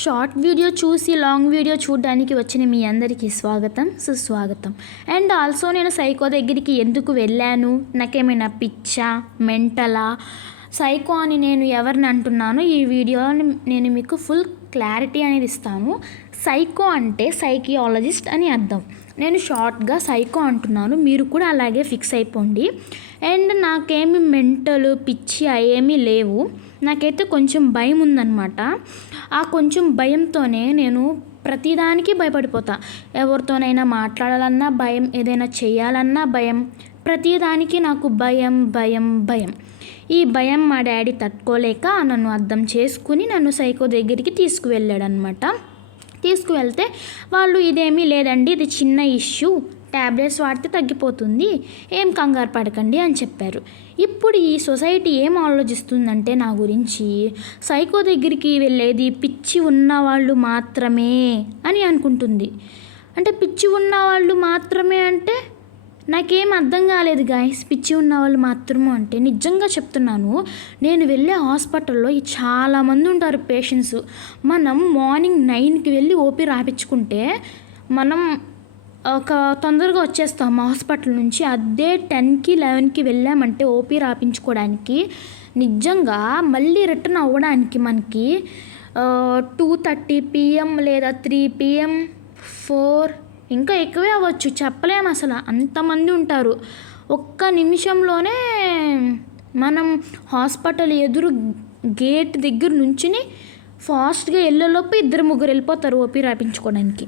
Short video చూసి long video చూడడానికి వచ్చిన మీ అందరికీ స్వాగతం సుస్వాగతం. అండ్ ఆల్సో నేను సైకో దగ్గరికి ఎందుకు వెళ్ళాను, నాకేమైనా పిచ్చా మెంటలా, సైకో అని నేను ఎవరిని అంటున్నాను, ఈ వీడియోని నేను మీకు ఫుల్ క్లారిటీ అనేది ఇస్తాను. సైకో అంటే సైకియాలజిస్ట్ అని అర్థం. నేను షార్ట్గా సైకో అంటున్నాను, మీరు కూడా అలాగే ఫిక్స్ అయిపోండి. అండ్ నాకేమి మెంటల్ పిచ్చి ఏమీ లేవు, నాకైతే కొంచెం భయం ఉందన్నమాట. ఆ కొంచెం భయంతోనే నేను ప్రతిదానికి భయపడిపోతా. ఎవరితోనైనా మాట్లాడాలన్నా భయం, ఏదైనా చేయాలన్నా భయం, ప్రతిదానికి నాకు భయం భయం భయం. ఈ భయం మా డాడీ తట్టుకోలేక నన్ను అర్థం చేసుకుని నన్ను సైకో దగ్గరికి తీసుకువెళ్ళాడనమాట. తీసుకువెళ్తే వాళ్ళు ఇదేమీ లేదండి, ఇది చిన్న ఇష్యూ, ట్యాబ్లెట్స్ వాడితే తగ్గిపోతుంది, ఏం కంగారు పడకండి అని చెప్పారు. ఇప్పుడు ఈ సొసైటీ ఏం ఆలోచిస్తుందంటే నా గురించి, సైకో దగ్గరికి వెళ్ళేది పిచ్చి ఉన్నవాళ్ళు మాత్రమే అని అనుకుంటుంది. అంటే పిచ్చి ఉన్నవాళ్ళు మాత్రమే అంటే నాకేం అర్థం కాలేదు గాయస్. పిచ్చి ఉన్నవాళ్ళు మాత్రమే అంటే నిజంగా చెప్తున్నాను, నేను వెళ్ళే హాస్పిటల్లో చాలామంది ఉంటారు పేషెంట్స్. మనం మార్నింగ్ 9కి వెళ్ళి ఓపీ రాపించుకుంటే మనం ఒక తొందరగా వచ్చేస్తాం హాస్పిటల్ నుంచి. అదే 10కి 11కి వెళ్ళామంటే ఓపీ రాపించుకోవడానికి నిజంగా మళ్ళీ రిటర్న్ అవ్వడానికి మనకి 2:30 PM లేదా 3 PM 4 ఇంకా ఎక్కువే అవ్వచ్చు, చెప్పలేము అసలు, అంతమంది ఉంటారు. ఒక్క నిమిషంలోనే మనం హాస్పిటల్ ఎదురు గేట్ దగ్గర నుంచుని ఫాస్ట్గా వెళ్ళేలోపు 2-3 వెళ్ళిపోతారు ఓపీ రాపించుకోవడానికి.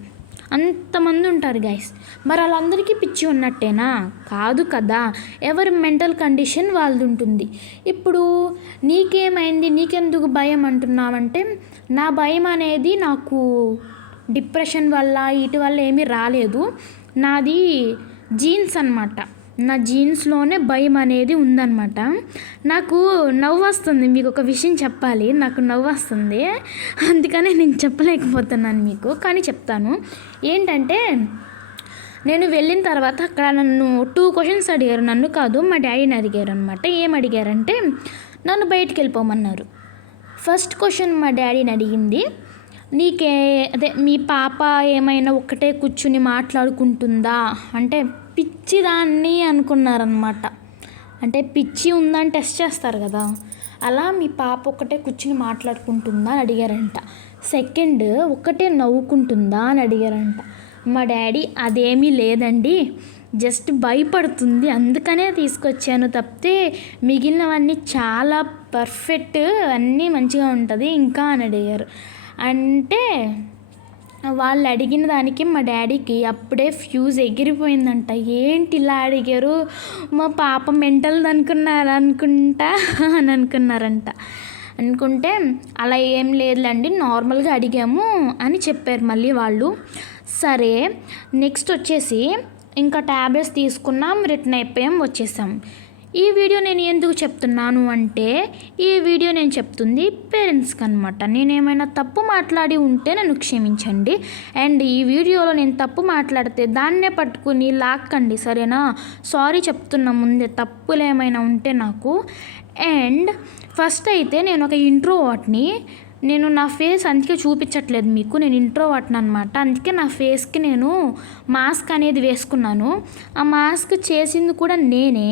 అంతమంది ఉంటారు గైస్. మరి వాళ్ళందరికీ పిచ్చి ఉన్నట్టేనా? కాదు కదా, ఎవరి మెంటల్ కండిషన్ వాళ్ళది ఉంటుంది. ఇప్పుడు నీకేమైంది, నీకెందుకు భయం అంటున్నావంటే, నా భయం అనేది నాకు డిప్రెషన్ వల్ల వీటి వల్ల ఏమీ రాలేదు, నాది జీన్స్ అన్నమాట. నా జీన్స్లోనే భయం అనేది ఉందన్నమాట. నాకు నవ్వు వస్తుంది, మీకు ఒక విషయం చెప్పాలి, నాకు నవ్వు వస్తుంది, అందుకనే నేను చెప్పలేకపోతున్నాను మీకు, కానీ చెప్తాను. ఏంటంటే నేను వెళ్ళిన తర్వాత అక్కడ నన్ను 2 క్వశ్చన్స్ అడిగారు, నన్ను కాదు మా డాడీని అడిగారు అనమాట. ఏం అడిగారంటే నన్ను బయటికి వెళ్ళిపోమన్నారు. ఫస్ట్ క్వశ్చన్ మా డాడీని అడిగింది, అదే మీ పాప ఏమైనా ఒక్కటే కూర్చుని మాట్లాడుకుంటుందా అంటే, పిచ్చిదాన్ని అనుకున్నారనమాట. అంటే పిచ్చి ఉందని టెస్ట్ చేస్తారు కదా, అలా మీ పాప ఒక్కటే కూర్చుని మాట్లాడుకుంటుందా అని అడిగారంట. సెకండ్, ఒక్కటే నవ్వుకుంటుందా అని అడిగారంట. మా డాడీ అదేమీ లేదండి, జస్ట్ భయపడుతుంది అందుకనే తీసుకొచ్చాను తప్పితే మిగిలినవన్నీ చాలా పర్ఫెక్ట్, అన్నీ మంచిగా ఉంటుంది ఇంకా అని అడిగారు. అంటే వాళ్ళు అడిగిన దానికి మా డాడీకి అప్పుడే ఫ్యూజ్ ఎగిరిపోయిందంట. ఏంటి ఇలా అడిగారు, మా పాప మెంటల్ది అనుకుంటా అని అనుకున్నారంట. అనుకుంటే అలా ఏం లేదులేండి, నార్మల్గా అడిగాము అని చెప్పారు మళ్ళీ వాళ్ళు. సరే, నెక్స్ట్ వచ్చేసి ఇంకా ట్యాబ్లెట్స్ తీసుకున్నాం, రిటర్న్ అయిపోయాం, వచ్చేసాం. ఈ వీడియో నేను ఎందుకు చెప్తున్నాను అంటే, ఈ వీడియో నేను చెప్తుంది పేరెంట్స్కి అనమాట. నేనేమైనా తప్పు మాట్లాడి ఉంటే నన్ను క్షమించండి. అండ్ ఈ వీడియోలో నేను తప్పు మాట్లాడితే దాన్నే పట్టుకుని లాక్కండి, సరేనా? సారీ చెప్తున్నా ముందే, తప్పులు ఏమైనా ఉంటే నాకు. అండ్ ఫస్ట్ అయితే నేను ఒక ఇంట్రోవర్ట్ని, నేను నా ఫేస్ అందుకే చూపించట్లేదు మీకు, నేను ఇంట్రోవర్ట్ని అనమాట. అందుకే నా ఫేస్కి నేను మాస్క్ అనేది వేసుకున్నాను. ఆ మాస్క్ చేసింది కూడా నేనే,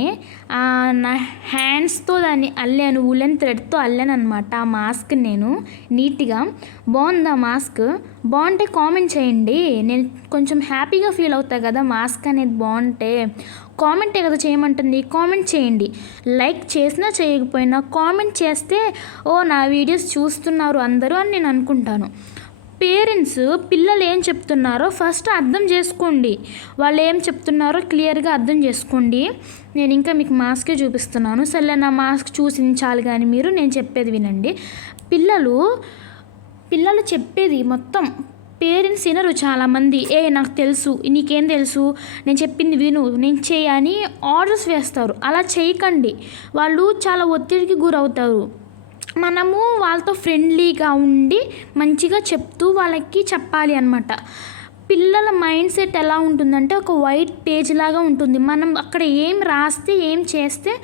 నా హ్యాండ్స్తో దాన్ని అల్లాను, ఉలెన్ థ్రెడ్తో అల్లాను అనమాట ఆ మాస్క్ నేను నీట్గా. బాగుందా మాస్క్? బాగుంటే కామెంట్ చేయండి, నేను కొంచెం హ్యాపీగా ఫీల్ అవుతా కదా మాస్క్ అనేది బాగుంటే. కామెంటే కదా చేయమంటుంది, కామెంట్ చేయండి. లైక్ చేసినా చేయకపోయినా కామెంట్ చేస్తే ఓ నా వీడియోస్ చూస్తున్నారు అందరూ అని నేను అనుకుంటాను. పేరెంట్స్ పిల్లలు ఏం చెప్తున్నారో ఫస్ట్ అర్థం చేసుకోండి, వాళ్ళు ఏం చెప్తున్నారో క్లియర్గా అర్థం చేసుకోండి. నేను ఇంకా మీకు మాస్కే చూపిస్తున్నాను, సరే నా మాస్క్ చూసించాలి కానీ మీరు, నేను చెప్పేది వినండి. పిల్లలు చెప్పేది మొత్తం పేరెంట్స్ వినరు చాలామంది. నాకు తెలుసు, నీకేం తెలుసు, నేను చెప్పింది విను, నేను చేయని ఆర్డర్స్ వేస్తారు. అలా చేయకండి, వాళ్ళు చాలా ఒత్తిడికి గురవుతారు. మనము వాళ్ళతో ఫ్రెండ్లీగా ఉండి మంచిగా చెప్తూ వాళ్ళకి చెప్పాలి అన్నమాట. పిల్లల మైండ్ సెట్ ఎలా ఉంటుందంటే ఒక వైట్ పేజ్ లాగా ఉంటుంది. మనం అక్కడ ఏం రాస్తే ఏం చేస్తే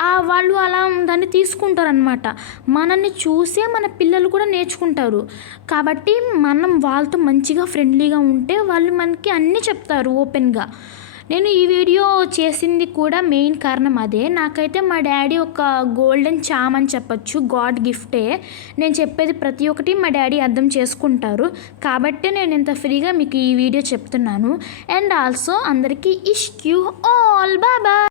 వాళ్ళు అలా దాన్ని తీసుకుంటారనమాట. మనల్ని చూసే మన పిల్లలు కూడా నేర్చుకుంటారు. కాబట్టి మనం వాళ్ళతో మంచిగా ఫ్రెండ్లీగా ఉంటే వాళ్ళు మనకి అన్నీ చెప్తారు ఓపెన్గా. నేను ఈ వీడియో చేసింది కూడా మెయిన్ కారణం అదే. నాకైతే మా డాడీ ఒక గోల్డెన్ చామ్ అని చెప్పొచ్చు, గాడ్ గిఫ్టే. నేను చెప్పేది ప్రతి ఒక్కటి మా డాడీ అర్థం చేసుకుంటారు. కాబట్టే నేను ఇంత ఫ్రీగా మీకు ఈ వీడియో చెప్తున్నాను. అండ్ ఆల్సో అందరికీ ఇష్క్ యూ ఆల్. Bye bye.